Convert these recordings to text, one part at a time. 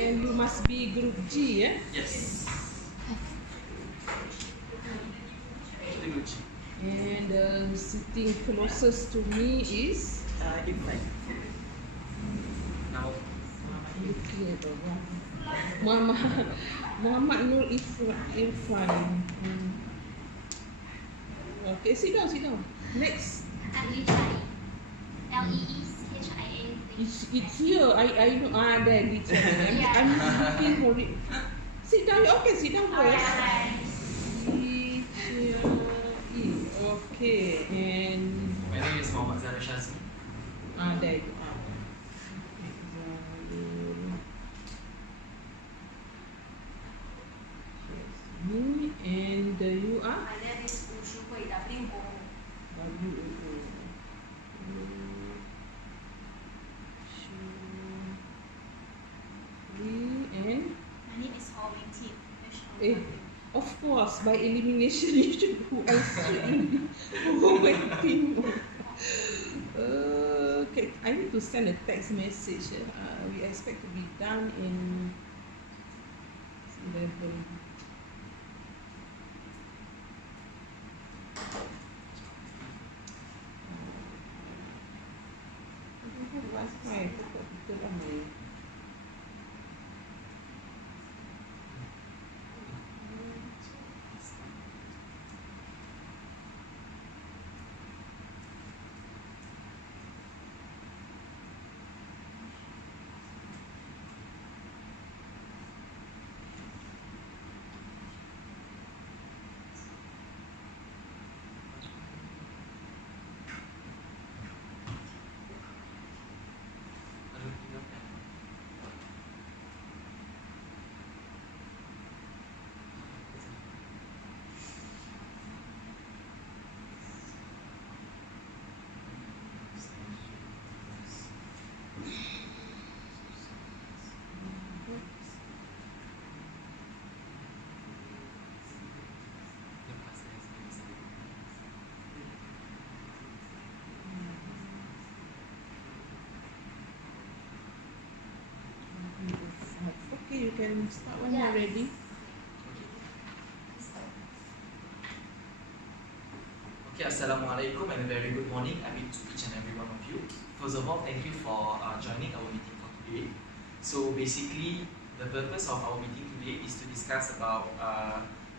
And you must be Group G, eh? Yes. Group G. And sitting closest to me is? Ifan. Now, Muhammad Nur Irfan. Okay, sit down. Next. Leechia. It's here. I know. There, Leechia. I'm looking for it. Sit down. Okay, sit down first. Leechia. Okay, and my name is Muhammad Shazmi. there you are. And you are? My name is Ushuhui W.O. And? My name is Ho Wing Tim. Of course, by elimination you should who else should be team. Okay, I need to send a text message. We expect to be done in 11. Okay, you can start when you're ready. Okay, Assalamualaikum and a very good morning. I mean to each and every one of you. First of all, thank you for joining our meeting for today. So basically, the purpose of our meeting today is to discuss about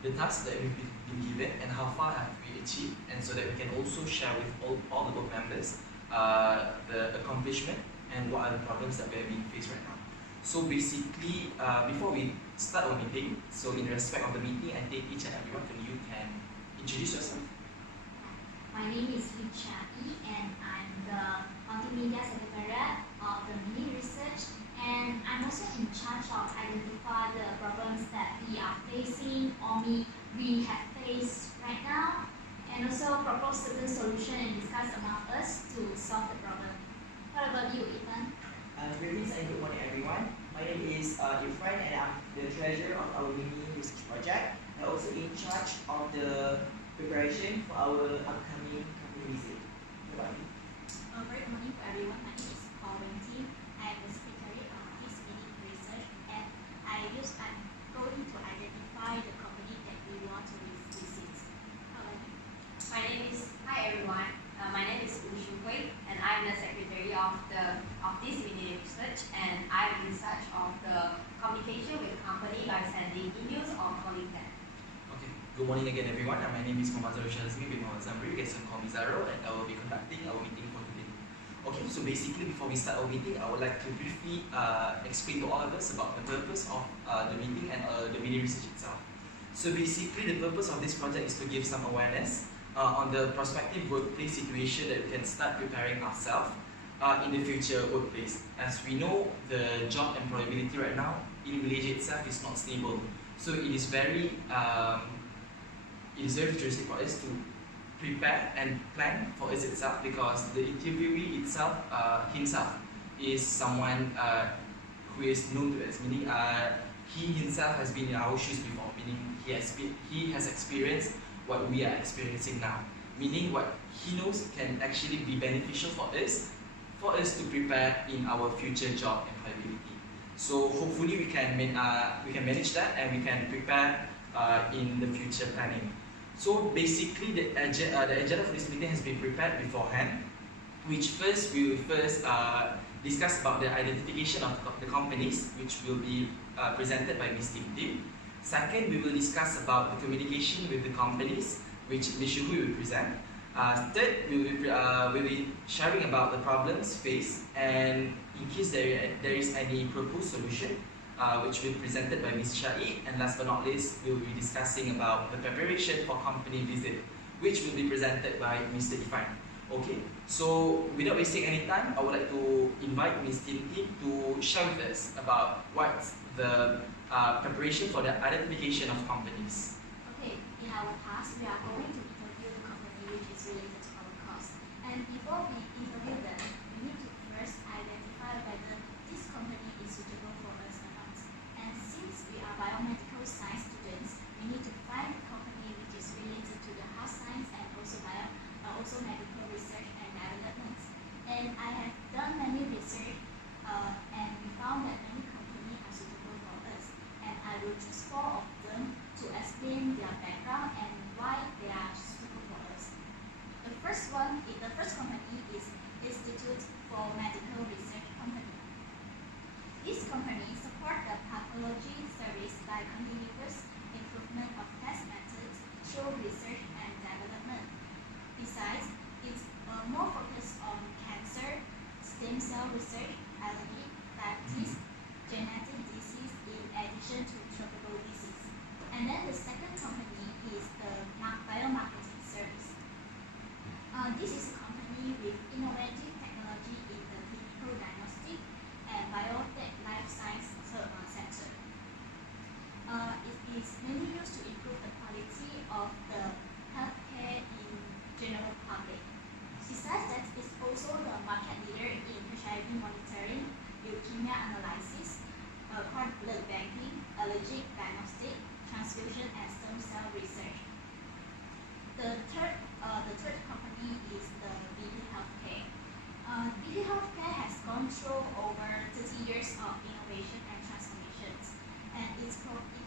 the tasks that we've been given and how far have we achieved, and so that we can also share with all the work members the accomplishment and what are the problems that we are being faced right now. So basically, before we start our meeting, so in respect of the meeting, I think each and everyone you can introduce yourself. My name is Leechia and I'm the multimedia secretariat of the mini research, and I'm also in charge of identify the problems that we are facing or we have faced right now, and also propose certain solution and discuss among us to solve the problem. What about you, Ethan? Greetings and good morning everyone. My name is Irfan and I'm the treasurer of our mini research project. I'm also in charge of the preparation for our upcoming company visit. What about you? Very good morning to everyone. My name is Ho Wing Tim. I am the secretary of this mini research, and I'm going to identify the company that we want to visit. How about you? Hi everyone. My name is Ushuhui and I'm the secretary of this mini research, and I'm in charge of the communication with the company by sending emails or calling them. Okay, good morning again everyone. My name is Muhammad Shazmi bin Muhammad Zamri. You can call me Zaro, and I will be conducting our meeting for today. Okay, so basically before we start our meeting, I would like to briefly explain to all of us about the purpose of the meeting and the mini research itself. So basically the purpose of this project is to give some awareness on the prospective workplace situation that we can start preparing ourselves in the future workplace. As we know, the job employability right now in Malaysia itself is not stable. So it is very futuristic for us to prepare and plan for us itself, because the interviewee itself himself is someone who is known to us, meaning he himself has been in our shoes before, meaning he has experienced what we are experiencing now, meaning what he knows can actually be beneficial for us to prepare in our future job employability. So hopefully we can manage that and we can prepare in the future planning. So basically the agenda for this meeting has been prepared beforehand, which first we will discuss about the identification of the companies, which will be presented by Ms. Tim. Second, we will discuss about the communication with the companies, which Ms. Shuhui will present. Third, we will be sharing about the problems faced, and in case there is any proposed solution, which will be presented by Ms. Shai. And last but not least, we will be discussing about the preparation for company visit, which will be presented by Mr. Ifan. Okay, so without wasting any time, I would like to invite Ms. Tim to share with us about what's the preparation for the identification of companies. Okay, in our task, we are going to interview the company which is related to our course. And before we interview them, we need to first identify whether this company is suitable for us or not. And since we are biomedical science students, we need to find a company which is related to the health science and also medical research and development. And I have done many research and we found that many companies are suitable for us. And I will choose 4 of them to explain their background and why they are suitable for us. The first company is Institute for Medical Research Company. This company supports the pathology service by continuous improvement of test methods through research and development. Besides, it's more focused on cancer, stem cell research, allergy, diabetes, genetic disease, in addition to tropical disease. And then the second company is the biomarketing service. This is a company with innovative technology in the clinical diagnostic and biotech life science sector. It is mainly used to improve the quality of the healthcare in general public. Besides that, it's also the market leader in HIV monitoring, leukemia analysis, cord blood banking, allergic diagnostic, transfusion, and stem cell research. The third company is the BD Healthcare. BD Healthcare has gone through over 30 years of innovation and transformations, and it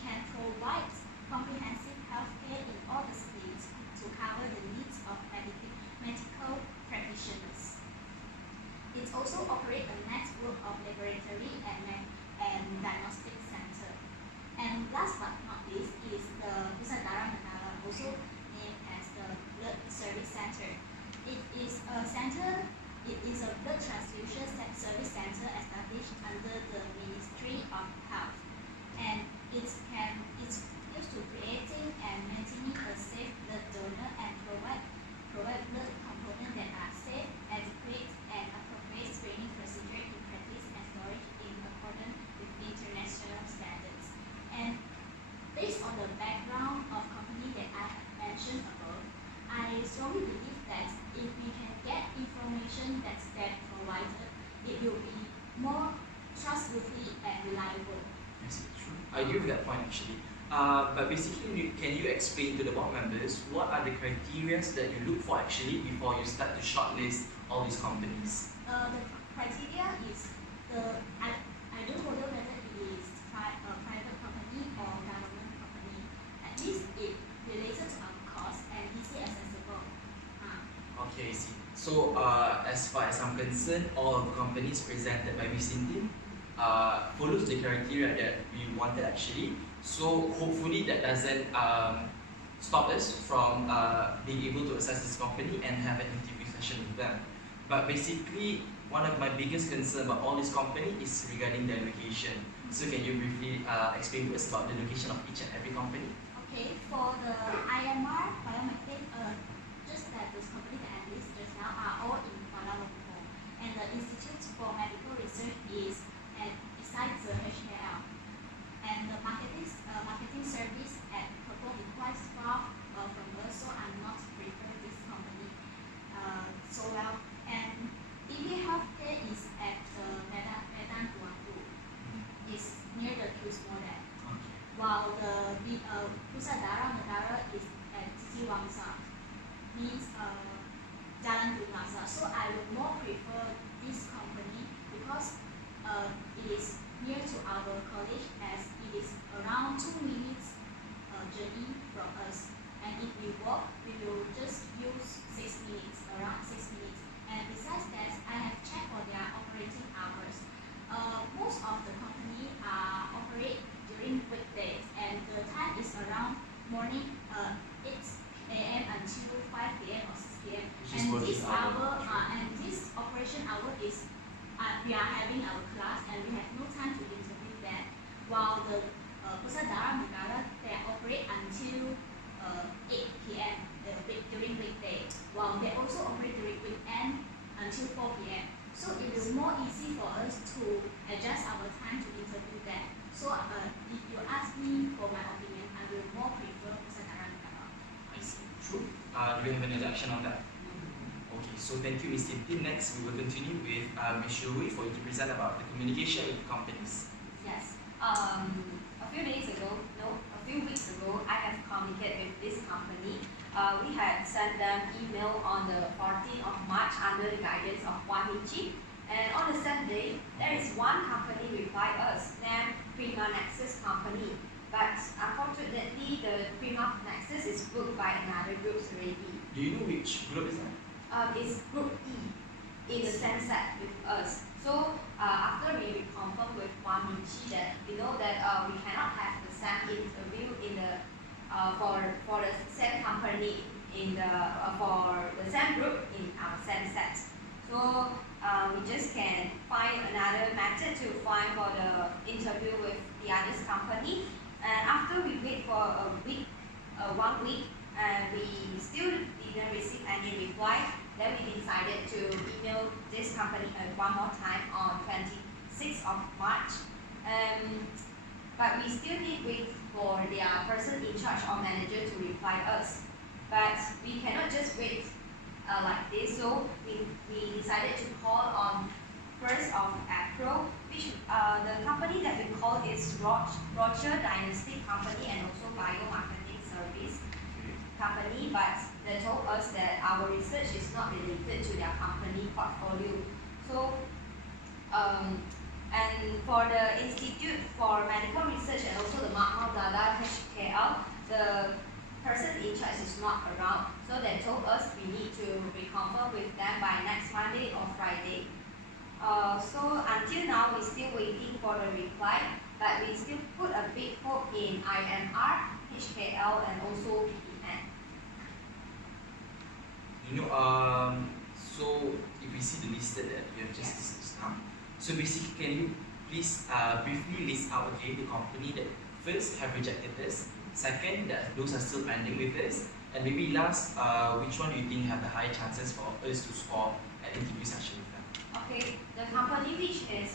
can provide comprehensive healthcare in all disciplines to cover the needs of medical practitioners. It also operates a network of laboratory and diagnostic center. And last but not least is the Pusatara Negara, also named as the Blood Service Center. It is a blood transfusion service center established under the Ministry of Health, and it's used to creating and maintaining a safe blood donor and provide blood components that are safe, adequate, and appropriate screening procedure in practice and storage in accordance with international standards. And based on the background of company that I have mentioned above, I strongly believe that if we can get information that's provided, it will be more trustworthy and reliable. Yes, true. I agree with that point actually. But basically, can you explain to the board members what are the criteria that you look for actually before you start to shortlist all these companies? The criteria is I don't know whether it is a private company or government company. At least it related to our cost and easy accessible. Okay, I see. So as far as I'm concerned, all of the companies presented by Ms. Tintin follows the criteria that we wanted actually. So hopefully that doesn't stop us from being able to assess this company and have an interview session with them. But basically, one of my biggest concerns about all this company is regarding their location. So can you briefly explain to us about the location of each and every company? Okay, for the IMR biomedical, just that this company that I listed just now are all in Kuala Lumpur, and the Institute for Medical Research is besides the HKL, and the marketing service at Purple is quite far from us, so I'm not prefer this company so well. And BB Healthcare is at the Medan Tuanku, is near the Qs model, while the Pusatara Negara is at Titi Wangsa, means Jalan Tunasa. So I would more prefer this company because our college, as it is around 2 minutes journey from us. And if we walk, we will just use 6 minutes, around 6 minutes. And besides that, I have checked for their operating hours. Most of the company operate during weekdays, and the time is around morning 8 a.m. until 5 p.m. or 6 p.m. And this operation hour is we are having our class, and we have no time to interview them. While the Pusat Darah Negara, they operate until 8 p.m. During weekday, while they also operate during weekend until 4 p.m. So it is more easy for us to adjust our time to interview them. So if you ask me for my opinion, I will more prefer Pusat Darah Negara. I see. True. Do you have any reaction on that? Okay, so thank you, Ms. Tintin. Next, we will continue with Ms. Shui for you to present about the communication with companies. Yes. A few weeks ago, I have communicated with this company. We had sent them email on the 14th of March under the guidance of Wanichi. And on the same day, there is one company reply us, named Prima Nexus Company. But unfortunately, the Prima Nexus is booked by another group already. Do you know which group is that? It's Group E in the same set with us. So after we confirm with Wanichi that we know that we cannot have the same interview in the for the same company in the for the same group in our same set. So we just can find another method to find for the interview with the other company. And after we wait for a week, 1 week, and we still didn't receive any reply, then we decided to email this company one more time on 26th of March. But we still need wait for their person in charge or manager to reply us. But we cannot just wait like this, so we decided to call on 1st of April, which the company that we call is Roger Dynasty Company and also Biomarketing Service Company, but they told us that our research is not related to their company portfolio. So, and for the Institute for Medical Research and also the Mahmal Dada HKL, the person in charge is not around. So they told us we need to reconfirm with them by next Monday or Friday. So until now, we're still waiting for the reply, but we still put a big hope in IMR, HKL, and also PPN. You know, so if we see the list that you have just discussed now, so basically, can you please briefly list out again the company that first have rejected us, second, that those are still pending with us, and maybe last, which one do you think have the high chances for us to score an interview session with them? Okay, the company which has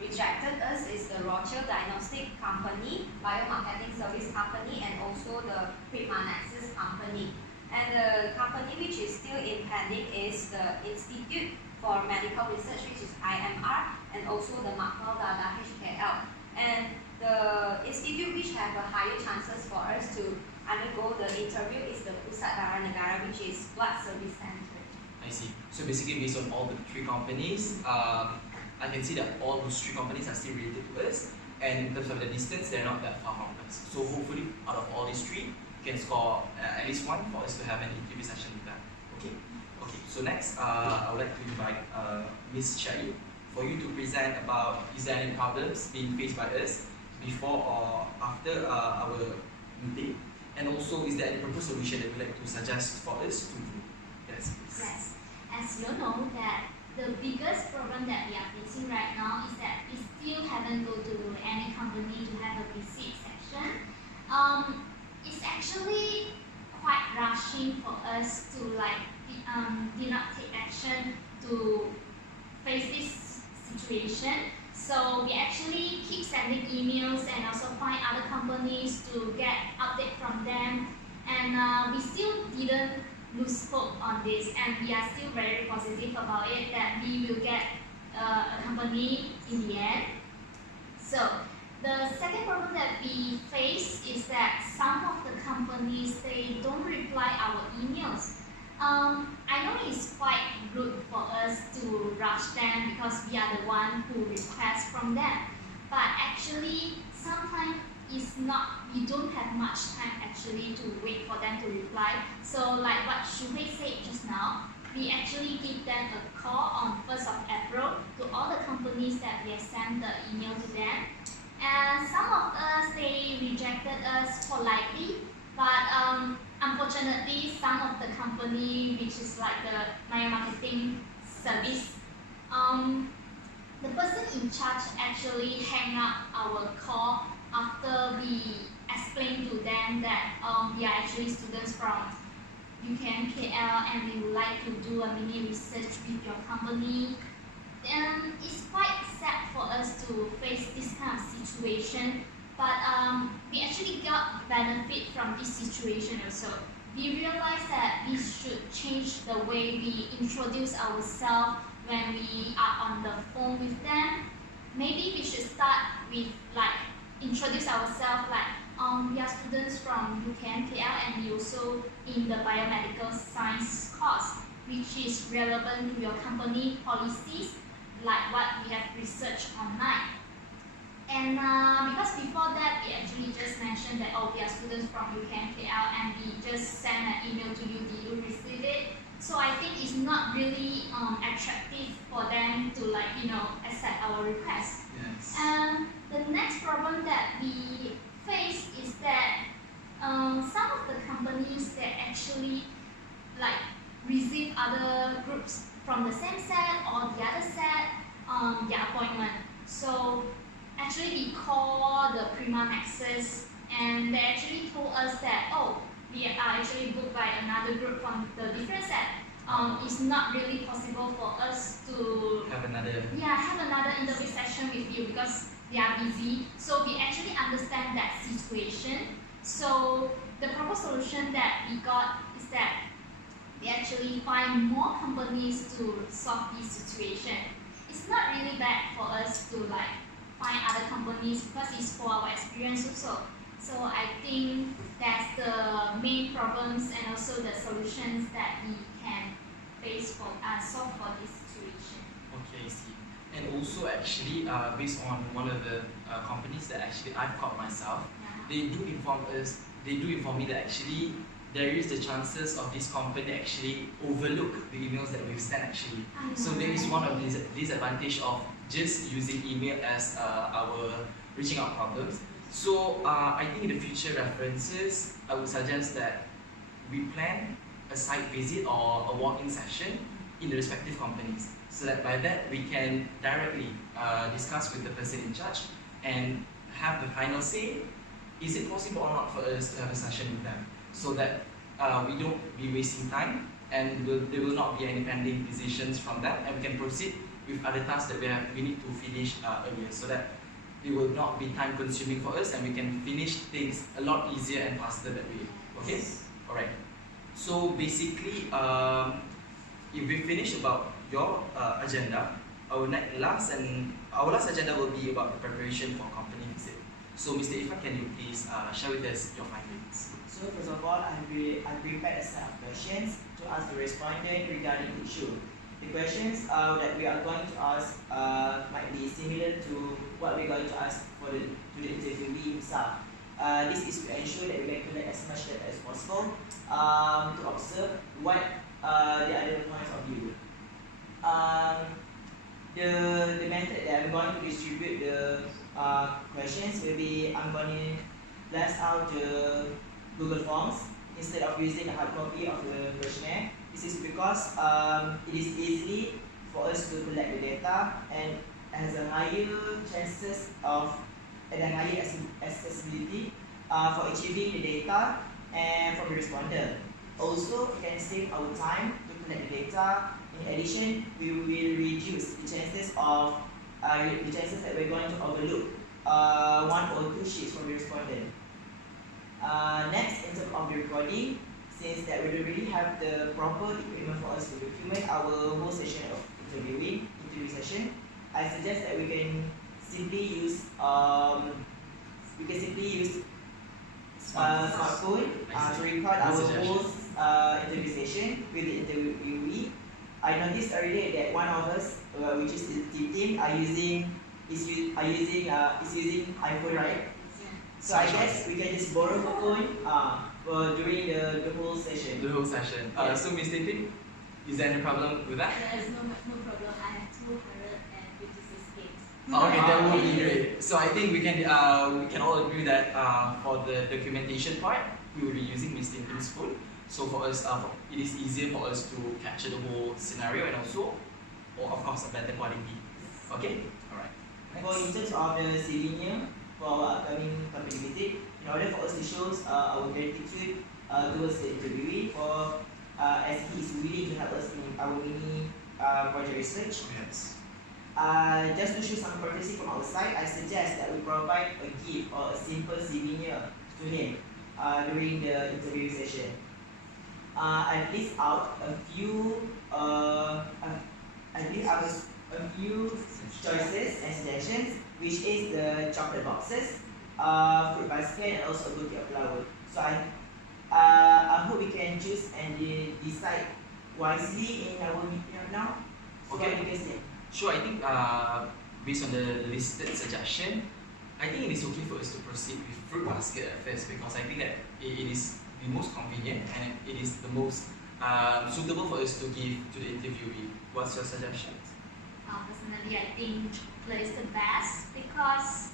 rejected us is the Rochelle Diagnostic Company, Biomarketing Service Company, and also the Prima Nexus Company. And the company which is still in pending is the Institute for Medical Research, which is IMR, and also the Mahmal Dada HKL. And the institute which have a higher chances for us to undergo the interview is the Pusat Darah Negara, which is Blood Service Center. I see. So basically, based on all the three companies, I can see that all those three companies are still related to us, and in terms of the distance, they're not that far from us. So hopefully, out of all these three, we can score at least one for us to have an interview session with them. Okay. Okay. So next, I would like to invite Ms. Chai for you to present about is there any problems being faced by us before or after our meeting, and also is there any proposed solution that you'd like to suggest for us to do? Yes, please. Yes. As you know that the biggest problem that we are facing right now is that we still haven't go to any company to have a visit section. It's actually quite rushing for us to did not take action to face this situation. So we actually keep sending emails and also find other companies to get update from them. And we still didn't lose hope on this, and we are still very positive about it that we will get a company in the end. So the second problem that we face is that some of the companies, they don't reply our emails. I know it's quite rude for us to rush them because we are the one who requests from them. But actually actually sometimes we don't have much time actually to wait for them to reply. So like what Shuhui said just now, we actually give them a call on 1st of April to all the companies that we have sent the email to them. And some of us, they rejected us politely, but unfortunately, some of the company, which is like the my marketing service, the person in charge actually hang up our call after we explained to them that we are actually students from UKM KL and we would like to do a mini research with your company. It's quite sad for us to face this kind of situation, but we actually got benefit from this situation also. We realized that we should change the way we introduce ourselves when we are on the phone with them. Maybe we should start with like introduce ourselves like we are students from UKM KL and we also in the biomedical science course, which is relevant to your company policies, like what we have researched online. And because before that, we actually just mentioned that, oh, we are students from UKM KL and we just sent an email to you, did you receive it? So I think it's not really attractive for them to accept our request. Yes. The next problem that we face is that some of the companies that actually receive other groups from the same set or the other set their appointment. So actually we call the Prima Nexus and they actually told us that, oh, we are actually booked by another group from the different set. It's not really possible for us to have another interview session with you because they are busy. So we actually understand that situation. So the proper solution that we got is that we actually find more companies to solve this situation. It's not really bad for us to find other companies because it's for our experience also. So I think that's the main problems and also the solutions that we can face for solve for this situation. Okay, I see. And also actually, based on one of the companies that actually I've called myself, they do inform me that actually there is the chances of this company actually overlook the emails that we've sent actually. So there is one of the disadvantage of just using email as our reaching out problems. So I think in the future references, I would suggest that we plan a site visit or a walk-in session in the respective companies, so that by that we can directly discuss with the person in charge and have the final say, is it possible or not for us to have a session with them, so that we don't be wasting time and there will not be any pending decisions from them and we can proceed with other tasks that we need to finish earlier, so that it will not be time consuming for us and we can finish things a lot easier and faster that way. Okay? Alright. So basically, if we finish about your agenda, our last agenda will be about the preparation for company visit. So Mr. Irfan, can you please share with us your findings? So first of all, I prepared a set of questions to ask the respondent regarding the issue. The questions that we are going to ask might be similar to what we're going to ask to the interviewee himself. This is to ensure that we can collect as much data as possible to observe what the other points of view. The method that I'm going to distribute the questions will be, I'm going to blast out the Google Forms instead of using a hard copy of the questionnaire. This is because it is easy for us to collect the data and has a higher chances of and a higher accessibility for achieving the data and from the responder. Also, we can save our time to collect the data. In addition, we will reduce the chances that we're going to overlook one or two sheets from the respondent. Next, in terms of the recording, since that we don't really have the proper equipment for us to document our whole session of interview session, I suggest that we can simply use smartphone to record our whole interview session with the interviewee. I noticed earlier that one of us, which is the team, are using is using iPhone, right? So I guess we can just borrow the phone during the whole session. The whole session. So Mr. Tim, is there any problem with that? There is no problem. I have 256 gigs. Okay, that would be great. So I think we can all agree that for the documentation part, we will be using Mr. Tim's phone. So for us, it is easier for us to capture the whole scenario and also, or of course, a better quality. Okay, all right. For in terms of the souvenir for our upcoming company visit, in order for us to show our gratitude towards the interviewee as he is willing to help us in our mini project research. Yes. Just to show some courtesy from our side, I suggest that we provide a gift or a simple souvenir to him during the interview session. I've listed out a few choices and suggestions, which is the chocolate boxes, fruit basket, and also a bouquet of flowers. So I hope we can choose and decide wisely in our meeting now. So Okay. what do you guys think? Sure, I think based on the listed suggestion, I think it is okay for us to proceed with fruit basket at first because I think that it is the most convenient and it is the most suitable for us to give to the interviewee. What's your suggestion? Personally, I think chocolate is the best because,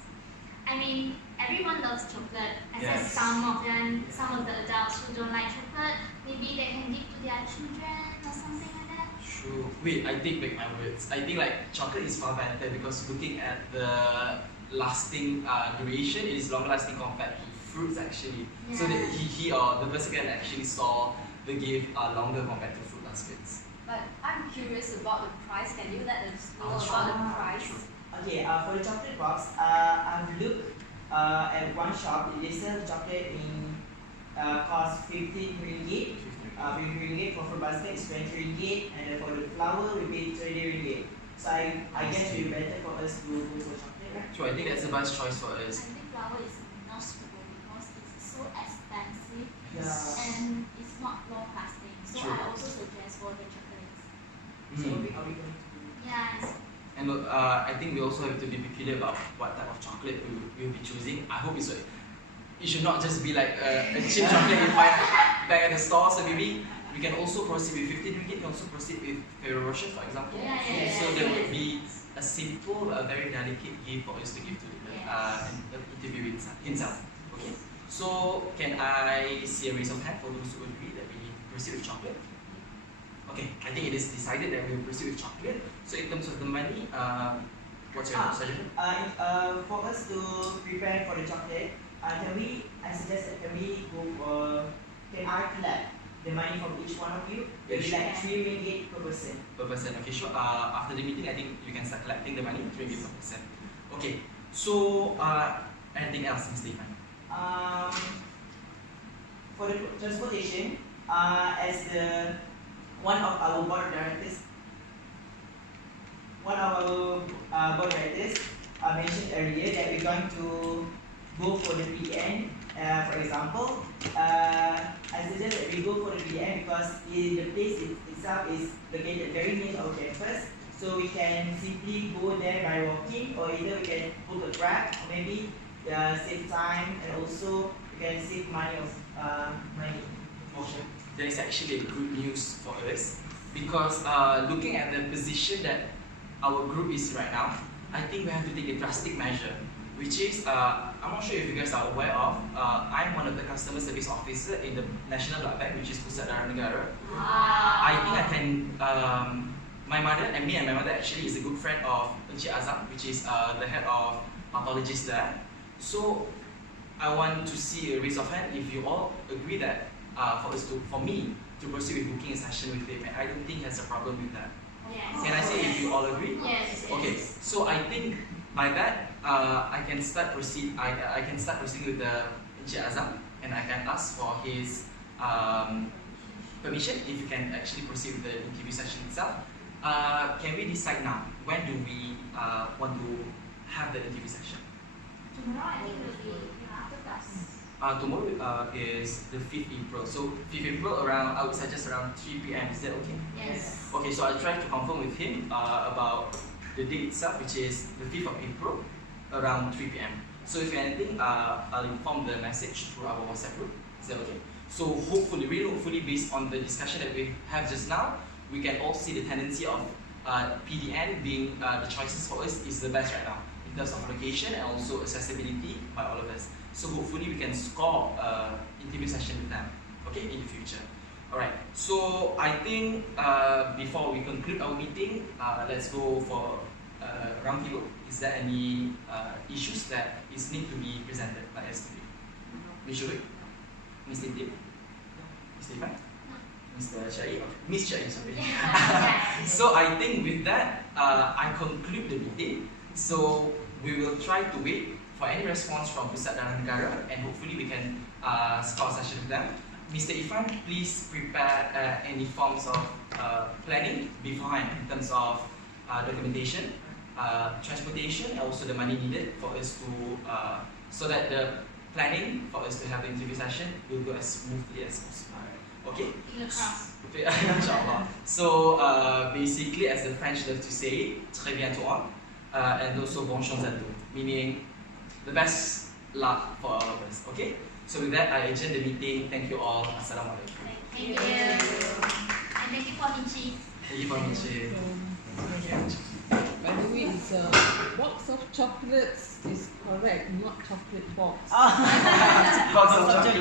I mean, everyone loves chocolate. Except Yes. some of the adults who don't like chocolate, maybe they can give to their children or something like that. True. Wait, I take back my words. I think like chocolate is far better because looking at the lasting duration, it is longer lasting compared to fruits actually. So that he or the person can actually store the gift longer compared to fruit baskets. But I'm curious about the price. Can you let us know Sure. about the price? Okay, for the chocolate box, I've looked at one shop. They sell chocolate in cost 15 ringgit. 15 ringgit for fruit basket is 20 ringgit, and then for the flower we pay 30 ringgit. So I guess it would be better for us to go for chocolate, right? Sure, I think that's the best choice for I us. think flower is not suitable because it's so expensive Yeah. and it's not long lasting. So True. I also suggest for the chocolates. So Mm. are we going to? Yes. And I think we also have to be peculiar about what type of chocolate we will be choosing. I hope it should not just be like a cheap chocolate you find back at the store. So maybe we can also proceed with 15 ringgit. We can also proceed with Ferrero Rocher, for example. Yeah. So there would be a simple, a very delicate gift for us to give to the interviewee himself. Okay. So can I see a raise of hand for those who agree that we proceed with chocolate? Okay, I think it is decided that we will proceed with chocolate. So in terms of the money, what's your suggestion? For us to prepare for the chocolate, I suggest that can I collect the money from each one of you? Yeah, Maybe sure. like 3 ringgit per person. Per person. Okay, sure. After the meeting, I think you can start collecting the money, 3 ringgit per person. Okay. So anything else, Mr. Ivan? For the transportation, as one of our board directors mentioned earlier that we're going to go for the PN. For example, I suggest that we go for the PN because the place itself is located very near our campus, so we can simply go there by walking, or either we can book a Grab, or maybe save time, and also we can save money. Okay. That is actually a good news for us because looking at the position that our group is right now, I think we have to take a drastic measure, which is, I'm not sure if you guys are aware of, I'm one of the customer service officer in the National Blood Bank, which is Pusat Darah Negara. I think I can, my mother and my mother actually is a good friend of Encik Azam, which is the head of pathologist there. So I want to see a raise of hand if you all agree that for me to proceed with booking a session with him, and I don't think there's a problem with that. Yes. Can I say if you all agree? Yes. Okay, so I think by that I can start proceeding with the Encik Azam, and I can ask for his permission if you can actually proceed with the interview session itself. Can we decide now when do we want to have the interview session? Tomorrow I think will be after class. Tomorrow is the 5th April. So 5th April around, I would suggest around 3 p.m. Is that okay? Yes. Okay, so I'll try to confirm with him about the date itself, which is the 5th of April, around 3 p.m. So if anything, I'll inform the message through our WhatsApp group. Is that okay? So hopefully, really hopefully, based on the discussion that we have just now, we can all see the tendency of PDN being the choices for us is the best right now in terms of location and also accessibility by all of us. So hopefully we can score interview session with them, okay, in the future. Alright, so I think before we conclude our meeting, let's go for round table. Is there any issues that is need to be presented by us today? Ms. Shurik? Mr. Tim? Mr. Ifan? Mr. Syahid? Miss Syahid, sorry. So I think with that, I conclude the meeting. So we will try to wait for any response from Pusat Dana Negara and hopefully we can score a session with them. Mr. Ifan, please prepare any forms of planning beforehand in terms of documentation, transportation, and also the money needed for us to, so that the planning for us to have the interview session will go as smoothly as possible. Okay? Inshallah. So basically, as the French love to say, très bientôt, and also bon chance à tous, meaning the best luck for all of us. Okay? So with that, I adjourn the meeting. Thank you all. Assalamualaikum. Thank you. And thank you for Minchi. Thank you for watching. By the way, it's a box of chocolates is correct, not chocolate box. Box of chocolate.